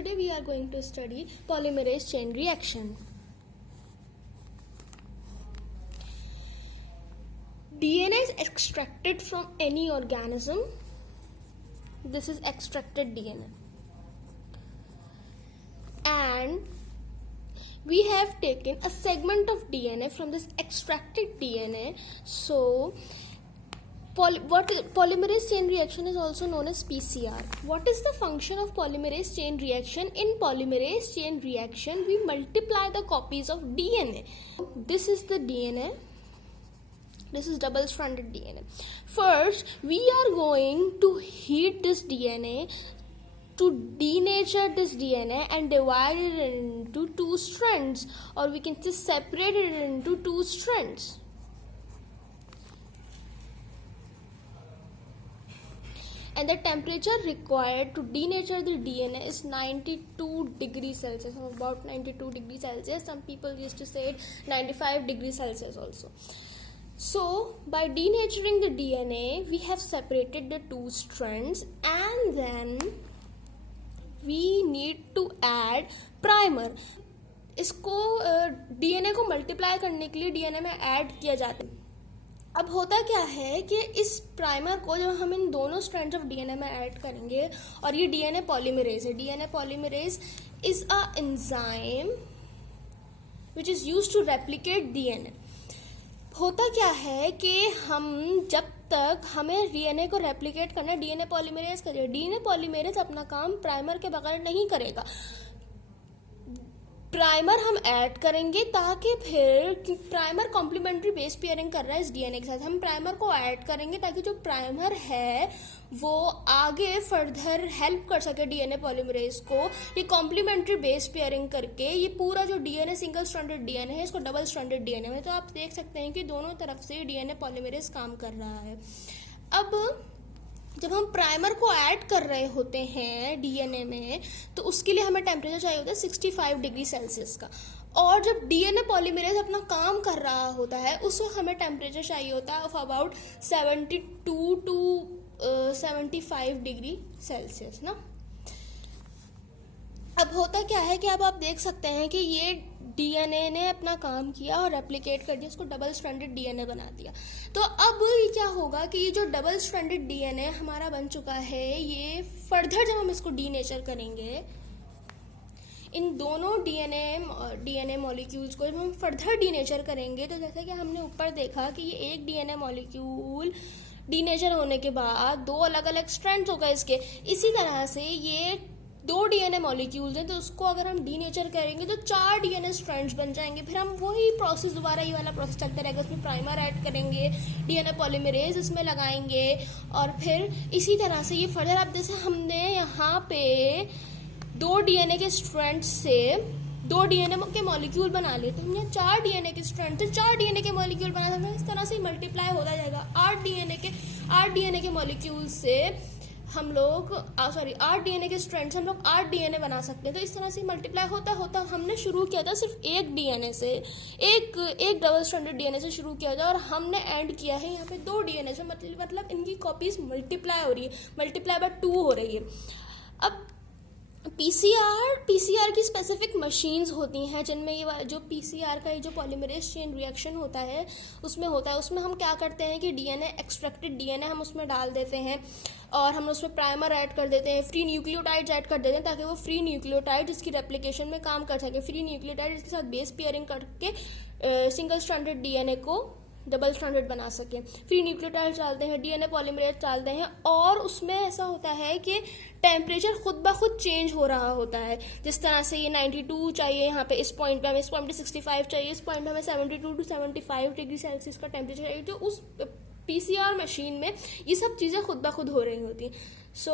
Today we are going to study polymerase chain reaction. DNA is extracted from any organism. This is extracted DNA. And we have taken a segment of DNA from this extracted DNA. So polymerase chain reaction is also known as PCR. What is the function of polymerase chain reaction? In polymerase chain reaction, we multiply the copies of DNA. This is the DNA. This is double-stranded DNA. First, we are going to heat this DNA to denature this DNA and divide it into two strands, or we can just separate it into two strands. And the temperature required to denature the DNA is 92 degrees Celsius, about 92 degrees Celsius. Some people used to say it 95 degrees Celsius also. So by denaturing the DNA, we have separated the two strands, and then we need to add primer. इसको DNA को multiply करने के लिए DNA में add किया जाता है. अब होता क्या है कि इस प्राइमर को जब हम इन दोनों स्ट्रैंड्स ऑफ डीएनए में ऐड करेंगे, और ये डीएनए पॉलीमरेज है. DNA polymerase is a enzyme which is used to replicate DNA. होता क्या है कि हम जब तक हमें डीएनए को रेप्लिकेट करना है, डीएनए पॉलीमरेज करेगा. डीएनए पॉलीमरेज अपना काम प्राइमर के बगैर नहीं करेगा. प्राइमर हम ऐड करेंगे ताकि फिर प्राइमर कॉम्प्लीमेंट्री बेस पेयरिंग कर रहा है इस डीएनए के साथ. हम प्राइमर को ऐड करेंगे ताकि जो प्राइमर है वो आगे फर्दर हेल्प कर सके डीएनए पॉलीमरेज को. ये कॉम्प्लीमेंट्री बेस पेयरिंग करके ये पूरा जो डीएनए सिंगल स्ट्रैंडेड डीएनए है इसको डबल स्ट्रैंडेड डीएनए में. तो आप देख सकते हैं कि दोनों तरफ से डीएनए पॉलीमरेज काम कर रहा है. अब जब हम प्राइमर को ऐड कर रहे होते हैं डीएनए में, तो उसके लिए हमें टेम्परेचर चाहिए होता है 65 डिग्री सेल्सियस का. और जब डीएनए पॉलीमरेज अपना काम कर रहा होता है उस वक्त हमें टेम्परेचर चाहिए होता है of about 72 to 75 degree Celsius ना. अब होता क्या है कि अब आप देख सकते हैं कि ये डीएनए ने अपना काम किया और रेप्लिकेट कर दिया, इसको डबल स्ट्रैंडेड डीएनए बना दिया. तो अब क्या होगा कि ये जो डबल स्ट्रैंडेड डीएनए हमारा बन चुका है, ये फर्दर जब हम इसको डीनेचर करेंगे, इन दोनों डीएनए मॉलिक्यूल्स को जब हम फर्दर डीनेचर करेंगे, तो जैसे कि हमने ऊपर देखा कि ये एक डीएनए मॉलिक्यूल डीनेचर होने के बाद दो अलग अलग स्ट्रैंड्स होगा इसके. इसी तरह से ये दो डीएनए मॉलिक्यूल्स हैं, तो उसको अगर हम डीनेचर करेंगे तो 4 डीएनए स्ट्रैंड्स बन जाएंगे. फिर हम वही प्रोसेस दोबारा ये वाला प्रोसेस चलता रहेगा. उसमें प्राइमर ऐड करेंगे, डीएनए पॉलीमरेज इसमें लगाएंगे, और फिर इसी तरह से ये फर्दर. अब जैसे हमने यहाँ पे 2 डीएनए के स्ट्रैंड से 2 डीएनए के मॉलिक्यूल बना लिए, तो हमने 4 डीएनए के स्ट्रैंड से 4 डीएनए के मॉलिक्यूल बना सकते हैं. इस तरह से मल्टीप्लाई होता जाएगा. 8 डीएनए के मॉलिक्यूल से हम लोग 8 डीएनए के स्ट्रैंड से हम लोग 8 डीएनए बना सकते हैं. तो इस तरह से मल्टीप्लाई होता होता हमने शुरू किया था सिर्फ एक डीएनए से, एक डबल स्ट्रैंडेड डीएनए से शुरू किया था, और हमने एंड किया है यहाँ पे 2 डीएनए से. मतलब इनकी कॉपीज मल्टीप्लाई हो रही है, मल्टीप्लाई बाय 2 हो रही है. अब पीसीआर की स्पेसिफिक मशीन्स होती हैं जिनमें ये जो पीसीआर का ये जो पॉलीमरेज चेन रिएक्शन होता है उसमें हम क्या करते हैं कि डीएनए एक्सट्रैक्टेड डीएनए हम उसमें डाल देते हैं, और हम उसमें प्राइमर ऐड कर देते हैं, फ्री न्यूक्लियोटाइड्स ऐड कर देते हैं, ताकि वो फ्री न्यूक्लियोटाइड इसकी रेप्लिकेशन में काम कर सके. फ्री न्यूक्लियोटाइड इसके साथ बेस पेयरिंग करके सिंगल स्ट्रैंडेड डीएनए को डबल स्ट्रैंडेड बना सके. फ्री न्यूक्लियोटाइड्स डालते हैं, डीएनए पॉलीमरेज डालते हैं, और उसमें ऐसा होता है कि टेम्परेचर खुद ब खुद चेंज हो रहा होता है. जिस तरह से ये 92 चाहिए यहाँ पे, इस पॉइंट पे हमें 65 चाहिए, इस पॉइंट पे हमें 72 टू 75 डिग्री सेल्सियस का टेम्परेचर चाहिए. तो उस पीसीआर मशीन में ये सब चीज़ें खुद ब खुद हो रही होती हैं. सो